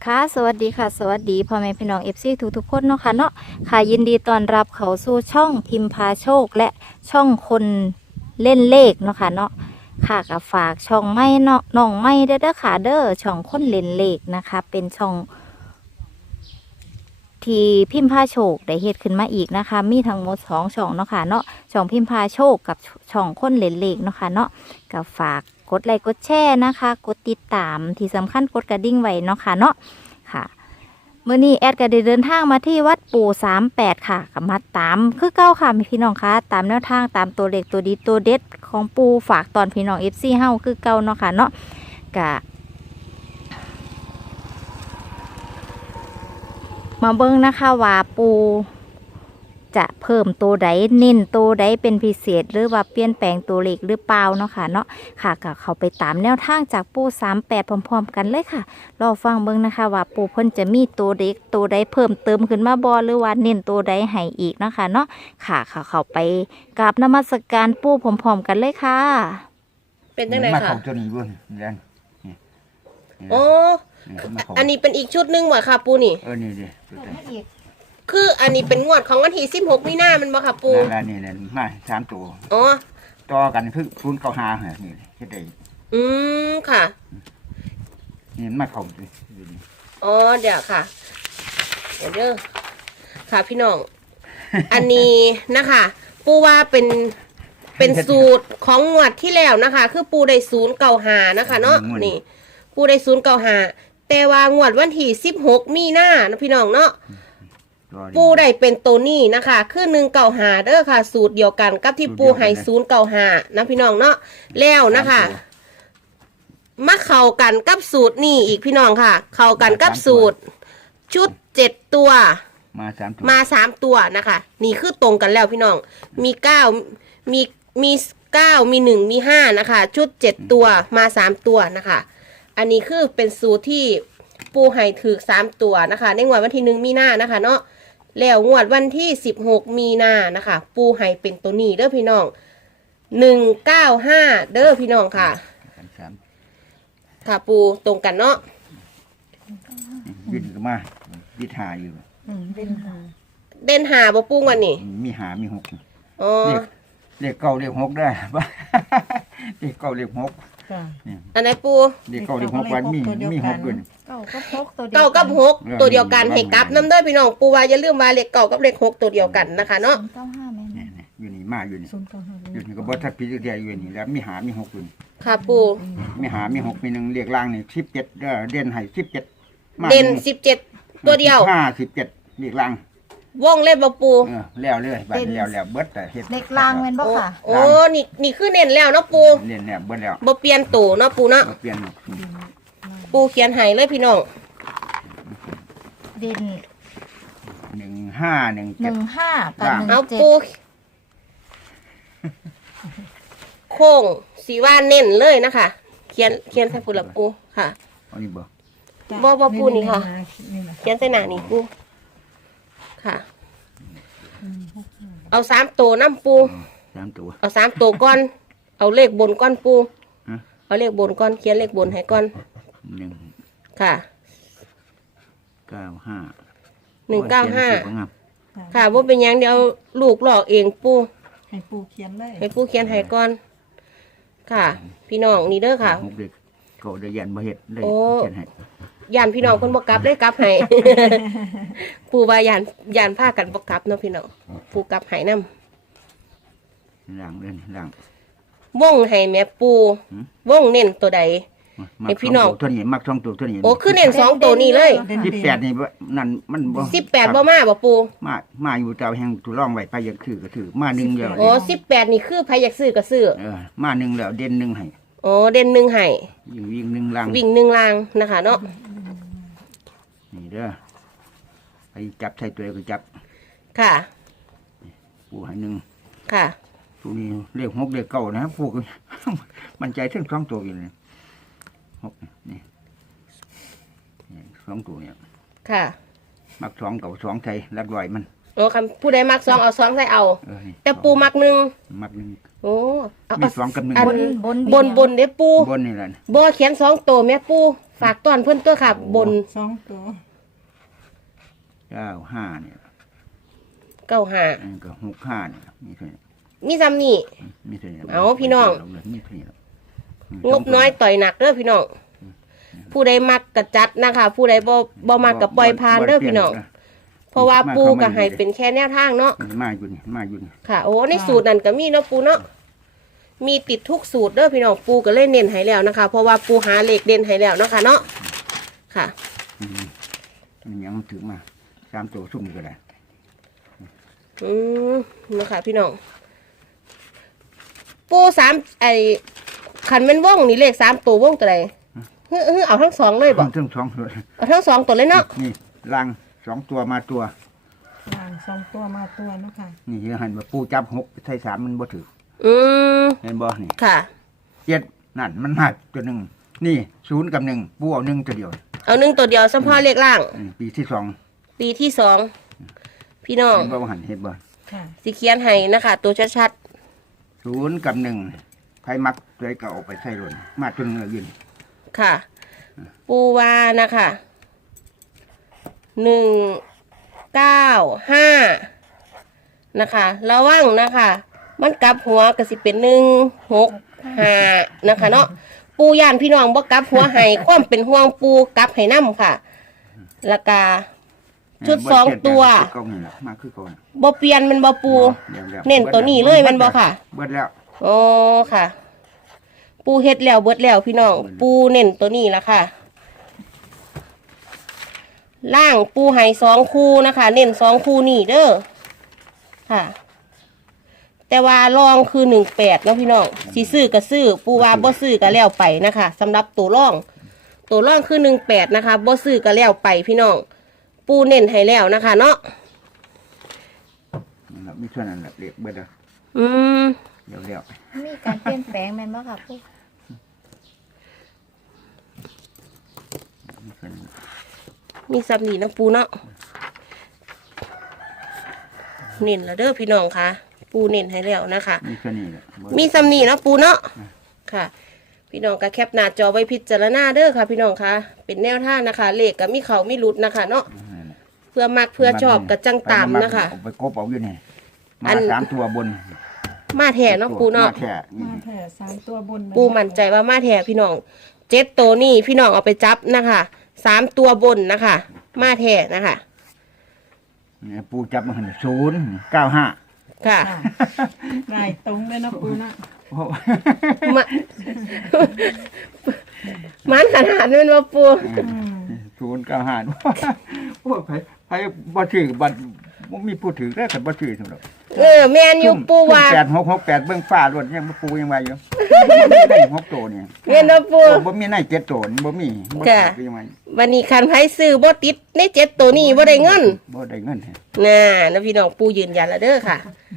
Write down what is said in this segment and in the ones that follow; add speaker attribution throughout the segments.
Speaker 1: ค่ะสวัสดีค่ะสวัสดีพ่อแม่พี่น้องFC ทุกๆคนเนาะค่ะเนาะค่ะยินดีต้อนรับเข้าสู่ช่องทิมพาโชคและช่องคนเล่นเลขเนาะค่ะเนาะค่ะก็ฝากช่องไม่เนาะน้องไม่เด้อค่ะเด้อช่องคนเล่นเลขนะคะเป็นช่องที่พิมพ์พาโชคได้เฮ็ดขึ้นมาอีกนะคะมีทั้งหมด2ช่องเนาะค่ะเนาะช่องพิมพ์พาโชคกับช่องคนเล่นเลขเนาะค่ะเนาะก็ฝากกดไลค์กดแชร์นะคะกดติดตามที่สำคัญกดกระดิ่งไว้เนาะค่ะเนาะค่ะมื้อนี้แอดก็ได้เดินทางมาที่วัดปู่38ค่ะก็มาตามคือเก้าค่ะพี่น้องคะตามแนวทางตามตัวเลขตัวดีตัวเด็ดของปู่ฝากตอนพี่น้อง FC เฮาคือเก่าเนาะค่ะเนาะก็มาเบิ่งนะคะว่าปู่จะเพิ่มตัวใดเน้นตัวใดเป็นพิเศษหรือว่าเปลี่ยนแปลงตัวเลขหรือเปล่าเนาะค่ะเนาะค่ะก็เข้าไปตามแนวทางจากปู่38พร้อมๆกันเลยค่ะรอฟังเบิ่งนะคะว่าปู่เพิ่นจะมีตัวเด็กตัวใดเพิ่มเติมขึ้นมาบ่หรือว่าเน้นตัวใดให้อีกเนาะค่ะเนาะค่ะเข้าไปกราบนมัสการปู่พร้อมๆกันเลยค่ะ
Speaker 2: เป็นจังได
Speaker 3: มา
Speaker 2: ค่ะ
Speaker 3: เข้าตัวนี้เบิ่งนี่แหละนี่
Speaker 2: โอ้
Speaker 3: มาเข้า
Speaker 2: อันนี้เป็นอีกชุดหนึงว่ะค่ะปูนี่
Speaker 3: นี่ดิตัวไหน
Speaker 2: คืออันนี้เป็นงวดของวันที่16มีนามันบ่ค่ะปู
Speaker 3: นั่นล่ะนี่แหละมา3ตัว
Speaker 2: อ๋อ
Speaker 3: ต่อกันคือ0เข้าหาเหรอนี่เฮ็ดได้
Speaker 2: อืมค่ะ
Speaker 3: นี่มาเข้าตัวนี้
Speaker 2: อ๋อเดี๋ยวค่ะ เดี๋ยวเด้อค่ะพี่น้อง อันนี้นะคะ ปูว่าเป็นสูตรของงวดที่แล้วนะคะ คือปูได้095นะคะเนาะนี่ ปูได้095แต่ว่างวดวันที่16มีนานะพี่น้องเนาะ ปูได้เป็นตัวนี้นะคะคือ195เด้อค่ะ สูตรเดียวกันกับที่ปูให้095นะพี่น้องเนาะแล้วนะคะมาเข้ากันกับสูตรนี่อีกพี่น้องค่ะ เข้ากันกับสูตรชุด7ตัว
Speaker 3: มา3ตัว
Speaker 2: มา3ตัวนะคะ นี่คือตรงกันแล้วพี่น้องมี9มี9มี1มี5นะคะ ชุด7ตัวมา3ตัวนะคะ อันนี้คือเป็นสูตรที่ปูให้ถือ3ตัวนะคะในงวดวันที่1มีนานะคะเนาะแล้วงวดวันที่16มีนานะคะ ปูให้เป็นตัวนี้เด้อพี่น้อง195เด้อพี่น้องค่ะ
Speaker 3: กันสาม
Speaker 2: ค่ะปูตรงกันเนาะ
Speaker 3: วินก็มาวิทาอยู่
Speaker 2: เด่นหาบ่ปูวันนี้
Speaker 3: มีหามีหก
Speaker 2: อ๋อ
Speaker 3: เลขเก้าเลขหกได้ บ่เลขเก้าเลขหกนี่
Speaker 2: อันไหนปู
Speaker 3: เลขเก้าเลขหกวันมีหกด้วยนี่
Speaker 1: เก้าก็พกตัวเดียว
Speaker 2: เก้ากับ6ตัวเดียวกันให้กลับน้ำเด้อพี่น้องปูว่าอย่าลืมว่าเลขเก้ากับเลข6ตัวเดียวกันนะคะเนาะ
Speaker 1: 95แม่น
Speaker 3: นี่อยู่นี่มาอยู่นี่อยู่นี่ก็บ่ทักพิจารณาอยู่นี่แล้วมีหามีหกอยู่นี่
Speaker 2: ค่ะปู
Speaker 3: มีหามีหกมีหนึ่งเรียกล่างนี่17เด้อเด่นให้17มา
Speaker 2: เด่น17ตัวเดียว
Speaker 3: 17เรียกล่าง
Speaker 2: วงเล่นบ่ปู
Speaker 3: แล้วเลยบัดแล้วเบิดแต่เฮ็ด
Speaker 1: เด็กลางแม่นบ่ค่ะ
Speaker 2: โอ้นี่คือเน้นแล้วเนาะปู
Speaker 3: เล่นแล้วเบิดแล้ว
Speaker 2: บ่เปลี่ยนตัวเนาะปูเนาะ
Speaker 3: บ่เปลี่ยนหรอก
Speaker 2: ปูเขียนให้เลยพี่น้อง
Speaker 1: เด่น
Speaker 3: 1517
Speaker 1: 15กับ
Speaker 2: เอา
Speaker 1: 17
Speaker 2: ปูโค้งสีว่าเน้นเลยนะคะ เขียนใส่ปูละปูค่ะ
Speaker 3: เอานี่บ่
Speaker 2: บ่ปูนี่ค่ะ เขียนใส่หน้านี่ปูค่ะ เอา3ตัวน้ำปู
Speaker 3: 3ตัว
Speaker 2: เอา3ตัวก่อน เอาเลขบนก่อนปู
Speaker 3: ฮะ
Speaker 2: เอาเลขบนก่อน เขียนเลขบนให้ก่อน
Speaker 3: 1
Speaker 2: ค่ะ
Speaker 3: 95
Speaker 2: 195ค่ะว่าเป็นหยังเดี๋ยวลูกหลอกเองปู
Speaker 4: ให้ปูเขียนเลย
Speaker 2: ให้ปูเขียนให้ก่อน ค่ะ พี่น้องนี่เด้อค่ะ
Speaker 3: 6เด็กก็ได้ยันบ่เฮ็ดได้
Speaker 2: โอ้
Speaker 3: เขียนให้
Speaker 2: ยานพี่น้องคนบ่กลับได้กลับให้ ปูว่ายานพากันบ่กลับเนาะพี่น้องปูกลับให้นำ
Speaker 3: ล่างเล่นล่าง
Speaker 2: วงให้แม่ปู
Speaker 3: หืม
Speaker 2: วงเน้นตัวใด
Speaker 3: มั
Speaker 2: ไอ้
Speaker 3: ก
Speaker 2: พี่น้อง
Speaker 3: ตัวนี้มัก2ตัวตัวนี้
Speaker 2: โอ้คือเน้น2ตัวนี้เลย
Speaker 3: 18นี่บ่นั่นมันบ่
Speaker 2: 18บ่มาบ่ปู
Speaker 3: มาอยู่เจ้าแห่งตุร่องไว้ไปยังคือก็ถือมาหนึ่งเดียว
Speaker 2: อ๋อ18นี่คือไผอยากซื้อก็ซื้อ
Speaker 3: มาหนึ่งแล้วเด่นหนึ่งให้
Speaker 2: อ๋อเด่นหนึ่งให้
Speaker 3: วิ่งหนึ่งลัง
Speaker 2: วิ่งหนึ่งลางนะคะเนาะ
Speaker 3: นี่เด้อไปจับใส่ตัวก็จับ
Speaker 2: ค่ะ
Speaker 3: ปูให้หนึ่ง
Speaker 2: ค่ะ
Speaker 3: ตัวนี้เลข6เลข9นะปูก็ มันใจถึง2ตัวอยู่เลย6นี่2ตัวเนี่ย
Speaker 2: ค่ะ
Speaker 3: มัก2กับ2ไทยรักร้อยมัน
Speaker 2: อ๋อคำผู้ใดมัก2เอา2ใส่เอา
Speaker 3: นี่
Speaker 2: แต่ปูมักหนึ่ง
Speaker 3: มักหนึ่ง
Speaker 2: โอ้เอา
Speaker 3: มี2กับ1
Speaker 2: อันบนเด้ปู
Speaker 3: บนนี่แหละ
Speaker 2: บ่เขียน2ตัวแม่ปูฝากต้อนเพิ่นตัวค่ะ บน
Speaker 4: สองตัว
Speaker 3: 95เนี่ย
Speaker 2: 95
Speaker 3: อันก็65เนี่ยมีเท่านี้
Speaker 2: มีซ้ำนี่
Speaker 3: มีเท่านี้
Speaker 2: เอาพี่น้อง
Speaker 3: มีเท่านี้
Speaker 2: งบน้อยต่อยหนักเด้อพี่น้องผู้ใดมักกระจัดนะคะ ผู้ใดบ่มักกระปล่อยผ่านเด้อพี่น้องเพราะว่าปูก็ให้เป็นแค่แนวทางเนาะ
Speaker 3: มาอยู่นี่มาอยู่นี่
Speaker 2: ค่ะโอ้ในสูตรนั้นก็มีเนาะปูเนาะมีติดทุกสูตรเด้อพี่น้องปูก็เล่นเน้นให้แล้วนะคะ เพราะว่าปูหาเลขเด่นให้แล้วเนาะค่ะเนาะค่ะ
Speaker 3: มันยังถึงมา3ตัวซุ่มก็ได้
Speaker 2: นะคะพี่น้องปู3ไอ้ขันเป็นวงนี่เลข3ตัววงตัวใดเอาทั้งสองเลยบ่
Speaker 3: ทั้ง2ตัว
Speaker 2: เอาทั้งสองตัวเลยเนาะ
Speaker 3: นี่ลัง2ตัวมาตัว
Speaker 4: ล่างสองตัวมาตัวเนาะค่ะ
Speaker 3: นี่เดี๋ยวหันว่าปูจับ6ใส่3มันบ่ถือ
Speaker 2: อืม
Speaker 3: เห็นบ่นี่
Speaker 2: ค่ะ
Speaker 3: 7นั่นมันมาตัวหนึงนี่0กับ1ปูเอา1ตัวเดียว
Speaker 2: เอา1ตัวเดียวเฉพาะเลขล่าง
Speaker 3: ปีที่2
Speaker 2: ปีที่2พี่น้อง
Speaker 3: เห็นบ่ว่าหันเห็นบ่
Speaker 4: ค่ะ
Speaker 2: สิเขียนให้นะคะ ตัวชัด
Speaker 3: 0กับ1ไผมักตัวใดก็เอาไปใส่รถมาตัวหนึงแล้วยืน
Speaker 2: ๆค่ะ ปูวานะคะ195นะคะระวังนะคะ มันกลับหัวก็สิเป็น165นะคะเนาะปูย่านพี่น้องบ่กลับหัวให้ ความเป็นห่วงปูกลับให้นํค่ะแล้วก็ ชุดสองตัว
Speaker 3: เก่านี่ล่ะมาคือเก่าน่ะ
Speaker 2: บ่เปลี่ยนมันบ่ปู
Speaker 3: ดี๋ยว
Speaker 2: เน้นตัวนี้เลยแม่นบ่ค่ะ
Speaker 3: เบิดแล้ว
Speaker 2: โอ้ค่ะ ปูเฮ็ดแล้วเบิดแล้วพี่น้อง ปูเน้นตัวนี้ละค่ะ ล่างปูให้2คู่นะคะ เน้น2คู่นี่เด้อค่ะ แต่ว่ารองคือ18เนาะพี่น้องสิซื้อก็ซื้อ ปูว่าบ่ซื้อก็แล้วไปนะคะสำหรับตัวรอง ตัวรองคือ18นะคะบ่ซื้อก็แล้วไปพี่น้อง ปูเน้นให้แล้วนะคะ เนาะ
Speaker 3: นั่นล่ะมีเท่านั้นแหละเรียกเบิดแล้ว
Speaker 2: อืม
Speaker 3: เดี๋ยวแล้ว
Speaker 1: มีการเปลี่ยนแปลงแม่นบ่ค่ะปู
Speaker 3: มีเท่านั้น
Speaker 2: มีซับนี่นะปูเนาะเน้นแล้วเด้อพี่น้องค่ะ ปูเน้นให้แล้วนะคะ
Speaker 3: มีเท่านี้แหละเบิด
Speaker 2: มีซัมนี่นะปูเนาะค่ะ พี่น้องก็แคปหน้าจอไว้พิจารณาเด้อค่ะ พี่น้องค่ะ เป็นแนวทางนะคะเลขกับมีเขามีหลุดนะคะ เนาะ
Speaker 3: นั่นแหละ
Speaker 2: เพื่อมักเพื่อชอบกับจังตามนะคะ
Speaker 3: เอาไปกบเอาอยู่นี่
Speaker 2: อั
Speaker 3: มาน 3ตัวบน
Speaker 2: มาแท่เนาะปูเนาะ
Speaker 3: มาแท้นี่
Speaker 4: มาแผ่สามตัวบน
Speaker 2: ปูมั่นใจว่ามาแท่พี่น้อง7ตัวนี่พี่น้องเอาไปจับนะคะ3ตัวบนนะคะ มาแท่นะคะ
Speaker 3: เนี่ยปูจับมาหัน095
Speaker 2: ค่ะ
Speaker 4: ค่ะลายตรงเลยเนาะปูเนาะ
Speaker 3: โอ้
Speaker 2: มา มันขนาดนั้นว่าปู
Speaker 3: 095โอ้ไผบ่ถือบัตรบ่มีผู้ถือแล้วก็บ่ถือสำหรับ
Speaker 2: แมนอยู่ปูว่า
Speaker 3: 8668เบิ่งฟ้าล้วนยังบ่ปูยังว่าอยู่ได้6ตัวนี่
Speaker 2: แมนว่าปู
Speaker 3: บ่มีใน7ตัวนี่บ่มีบ่
Speaker 2: ค่ะ
Speaker 3: ถือยังว่า
Speaker 2: วันนี้คันไผซื้อบ่ติดใน7ตัวนี้บ่ได้เงิน
Speaker 3: บ่ได้เงินแท้
Speaker 2: น่ะนะพี่น้องปูยืนยันแล้วเด้อค่ะ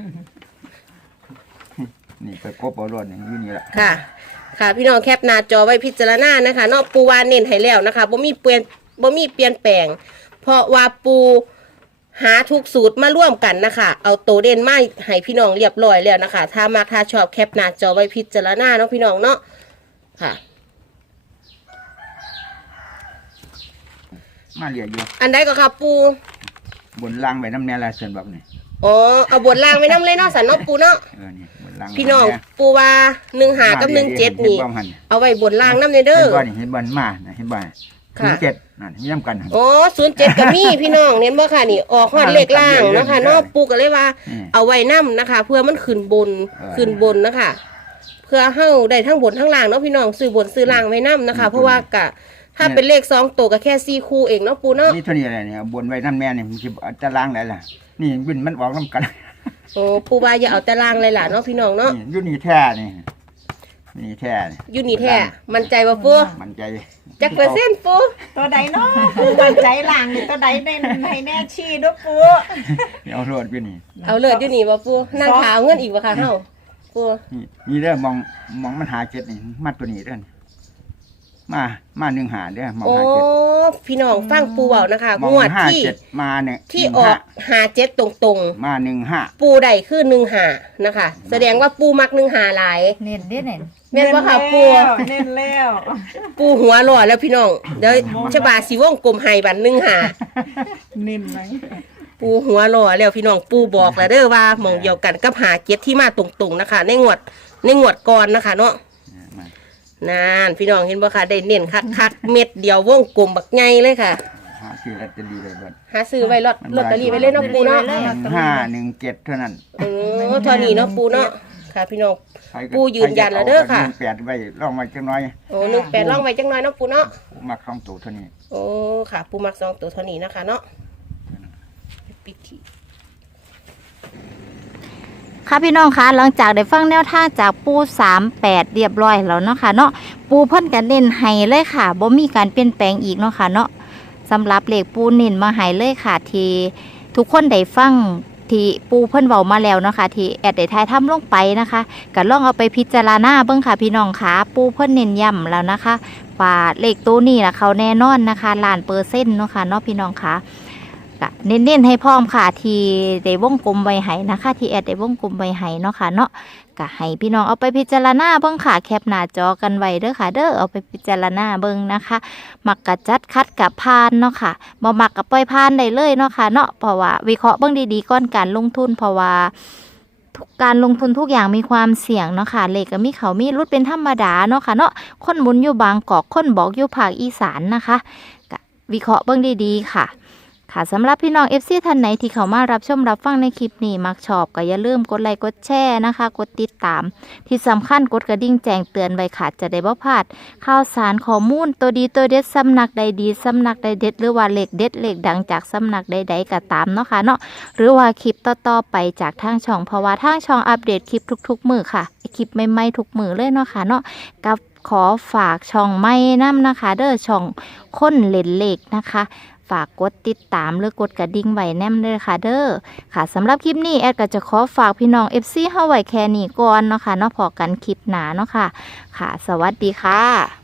Speaker 3: นี่ไปกบเอาล้วนนี่อยู่นี่ล่ะ
Speaker 2: ค่ะ ค่ะ พี่น้องแคปหน้าจอไว้พิจารณานะคะเนาะปูว่าเน้นให้แล้วนะคะบ่มีเปลี่ยนแปลง เพราะว่าปูหาทุกสูตรมาร่วมกันนะคะ เอาโตวเด่นมาให้พี่น้องเรียบร้อยแล้วนะคะ ถ้ามักถ้าชอบแคปหน้าจอไว้พิจารณาเนาะพี่น้องเนาะค่ะ
Speaker 3: มาเหลียอยู่
Speaker 2: อันใดก็ค่ะปู
Speaker 3: บนล่างไปน้ำแน่ละเส้นแบบนี้
Speaker 2: อ๋อเอาบทล่างไว้นำเลยเนาะสันเนาะปูเนาะ
Speaker 3: นี่บนล่าง
Speaker 2: พี่น้องปูว่า1 5กับ1 7นี่ เอาไว้บนล่างนำเด้
Speaker 3: เห็
Speaker 2: อน
Speaker 3: บ่นี่เห็นบ่มาเห็นบ่
Speaker 2: ค่ะ
Speaker 3: 7นั่นย้ำกัน
Speaker 2: อ๋อ07ก็มีพี่น้องเน้นบ่ค่ะนี่ออกฮอดเลขล่างเนาะค่ะเนาะปูก็เลยว่า เอาไว้นำนะคะ เพื่อมันขึ้นบนนะคะ เพื่อเฮาได้ทั้งบนทั้งล่างเนาะพี่น้องซื้อบนซื้อล่างไว้นำนะคะ เพราะว่ากะถ้าเป็นเลข2ตัวก็แค่4คู่เองเนาะปูเนาะ
Speaker 3: นี่เท่านี้อะไรเนี่ยบนไว้น้ำแม่นี่มันสิจะล้างได้ล่ะนี่วินมันออกน้ำกัน
Speaker 2: โอ้ปูว่าอย่าเอาแต่ล่างเลยล่ะเนาะพี่น้องเนาะ
Speaker 3: นี่อยู่นี่แท้นี่นี่แท้นี่
Speaker 2: อยู่นี่แท้มั่นใจบ่ปู
Speaker 3: มันใจ
Speaker 2: จักเปอร์เซ็นต์ปู
Speaker 4: ตัวใดเนาะปูมั่นใจล่างนี่ตัวใดเน้นให้แน่ชี้เด้วยปู
Speaker 3: เอาโรดอยู่นี่
Speaker 2: เอาเลิศอยู่นี่บ่ปูนั่งขาวเงินอีกบ่ค่ะเฮาปู
Speaker 3: นี่เด้อมองมันหา7นี่มัดตัวนี้เด้อมมาหนึ่งหาเด้อมอง
Speaker 2: โอ้
Speaker 3: หาเจ็ด
Speaker 2: พี่น้องฟังปูเว้านะคะ
Speaker 3: มอง
Speaker 2: งวด
Speaker 3: ห้า
Speaker 2: ที่
Speaker 3: เจ็ดมาเนี่ย
Speaker 2: ที่ออก57ตรงๆ
Speaker 3: มาหนึ่งห้า
Speaker 2: ปูใดคือ15นะคะ แสดงว่าปูมัก15หลาย
Speaker 1: เน้นเด้เน้น
Speaker 2: แม่นว่าค่ะปู
Speaker 4: เน้นแล้ว
Speaker 2: ปูหัวหล่อแล้วพี่น้องเดี๋ยวฉบาสีวงกลมไฮบัน15
Speaker 4: เน้นไหม
Speaker 2: ปูหัวหล่อแล้วพี่น้องปูบอกแล้วเด้อว่าหมองเดียวกันกับ57ที่มาตรงๆนะคะ ในงวดก่อนนะคะเนาะ
Speaker 3: มา
Speaker 2: นั่นพี่น้องเห็นบ่คะได้เน้นคักๆเม็ดเดียววงกลมบักใหญ่เลยค่ะ
Speaker 3: หาซื้อลอตเตอรี่เลยเบิด
Speaker 2: หาซื้อไว้ลอตเตอรี่ไว้เลยเนาะปูเนาะ
Speaker 3: 1517เท่านั้น
Speaker 2: เท่านี้เนาะปูเนาะค่ะพี่น้อง
Speaker 3: ใครก็
Speaker 2: ปูยืนยันแล้วเด้อค่ะ
Speaker 3: 18ไว้ลองไว้จังน้อย
Speaker 2: โอ้18ล่องไว้จังน้อยเนาะปูเนาะ
Speaker 3: มาคล้องตัวเท่านี้
Speaker 2: โอ้ค่ะ ปูมัก2ตัวเท่านี้นะคะเนาะปิดที่
Speaker 1: ค่ะพี่น้องคะหลังจากได้ฟังแนวทางจากปู38เรียบร้อยแล้วเนาะค่ะเนาะปูเพิ่นกันเน้นให้เลยค่ะบ่มีการเปลี่ยนแปลงอีกเนาะค่ะเนาะสำหรับเลขปูเน้นมาให้เลยค่ะที่ทุกคนได้ฟังที่ปูเพิ่นเว้ามาแล้วเนาะค่ะที่แอดได้ทายทำลงไปนะคะก็ลองเอาไปพิจารณาเบิ่งค่ะพี่น้องคะปูเพิ่นเน้นย้ำแล้วนะคะว่าเลขตัวนี้ล่ะเขาแน่นอนนะคะ1,000,000%เนาะค่ะเนาะพี่น้องคะ เน้นๆให้พร้อมค่ะที่ได้วงกลมไว้ให้นะคะที่แอดได้วงกลมไว้ให้เนาะค่ะเนาะก็ให้พี่น้องเอาไปพิจารณาเบิ่งค่ะแคปหน้าจอกันไว้เด้อค่ะเด้อเอาไปพิจารณาเบิ่งนะคะมักกะจัดคัดกับพานเนาะค่ะบ่มักกับปล่อยพานได้เลยเนาะค่ะเนาะเพราะว่าวิเคราะห์เบิ่งดีๆก่อนการลงทุนเพราะว่าทุกการลงทุนทุกอย่างมีความเสี่ยงเนาะค่ะเลขก็มีเขามีรุดเป็นธรรมดาเนาะค่ะเนาะคนหมุนอยู่บางกอกคนบอกอยู่ภาคอีสานนะคะก็วิเคราะห์เบิ่งดีๆค่ะค่ะสำหรับพี่น้อง FC ท่านไหนที่เข้ามารับชมรับฟังในคลิปนี้มักชอบก็อย่าลืมกดไลค์กดแชร์นะคะกดติดตามที่สำคัญกดกระดิ่งแจ้งเตือนไว้ค่ะจะได้บ่พลาดข่าวสารข้อมูลตัวดีตัวเด็ดสำนักใดดีสำนักใดเด็ดหรือว่าเลขเด็ดเลขดังจากสำนักใดๆก็ตามเนาะค่ะเนาะหรือว่าคลิปต่อๆไปจากทางช่องเพราะว่าทางช่องอัปเดตคลิปทุกๆมื้อค่ะคลิปใหม่ๆทุกมื้อเลยเนาะค่ะเนาะกับขอฝากช่องใหม่นำนะคะเด้อช่องคนเล่นเลขนะคะฝากกดติดตามหรือกดกระดิ่งไว้แนมเลยค่ะเด้อค่ะสำหรับคลิปนี้แอดก็จะขอฝากพี่น้อง FC เฮาไว้แค่นี้ก่อนเนาะค่ะเนาะพอกันคลิปหน้าเนาะค่ะค่ะสวัสดีค่ะ